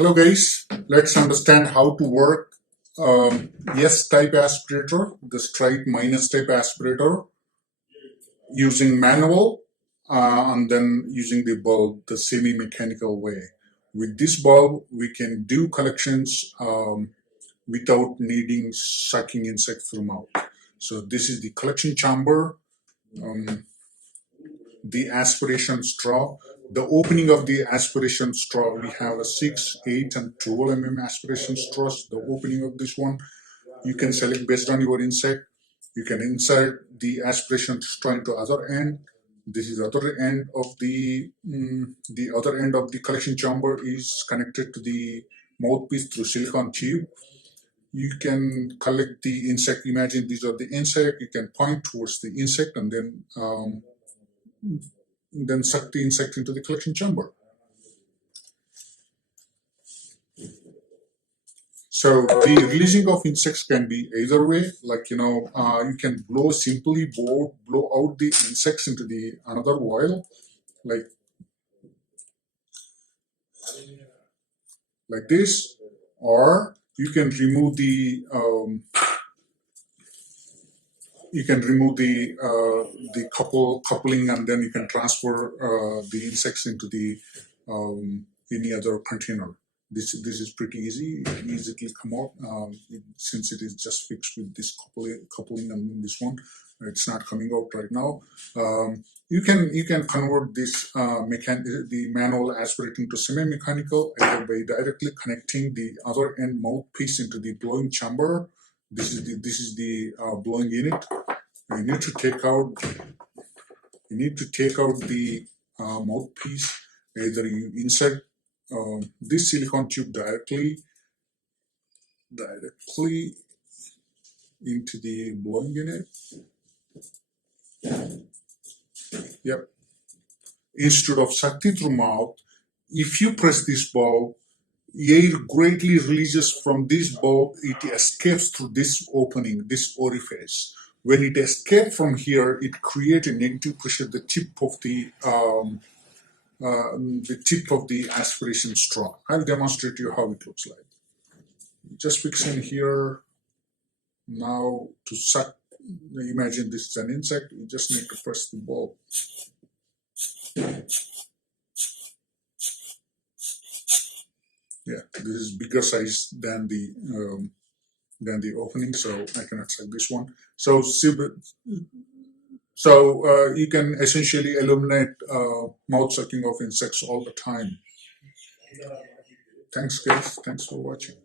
Hello guys, let's understand how to work S type aspirator, the straight minus type aspirator using manual and then using the bulb the semi-mechanical way. With this bulb we can do collections without needing sucking insect through mouth. So this is the collection chamber, the aspiration straw. The opening of the aspiration straw, we have a 6, 8 and 12 aspiration straws. The opening of this one, you can select based on your insect. You can insert the aspiration straw into other end. This is other end of the other end of the collection chamber is connected to the mouthpiece through silicone tube. You can collect the insect. Imagine these are the insect. You can point towards the insect and then suck the insect into the collection chamber. So the releasing of insects can be either way, like you can simply blow out the insects into the another vial, like this, or you can remove the coupling, and then you can transfer the insects into the any other container. This is pretty easy. It can easily come out since it is just fixed with this coupling and then this one. It's not coming out right now. You can convert this the manual aspirating to semi-mechanical either by directly connecting the other end mouthpiece into the blowing chamber. This is the blowing unit. You need to take out the mouthpiece. Either you insert this silicone tube directly into the blowing unit. Yep. Instead of sucking through mouth, if you press this bulb, air greatly releases from this bulb. It escapes through this opening, this orifice. When it escapes from here, it creates a negative pressure at the tip of the aspiration straw. I'll demonstrate you how it looks like. Just fix in here. Now to suck, imagine this is an insect. You just need to press the bulb. Yeah, this is bigger size than the opening, so I cannot suck this one. So you can essentially eliminate mouth sucking of insects all the time. Thanks guys, thanks for watching.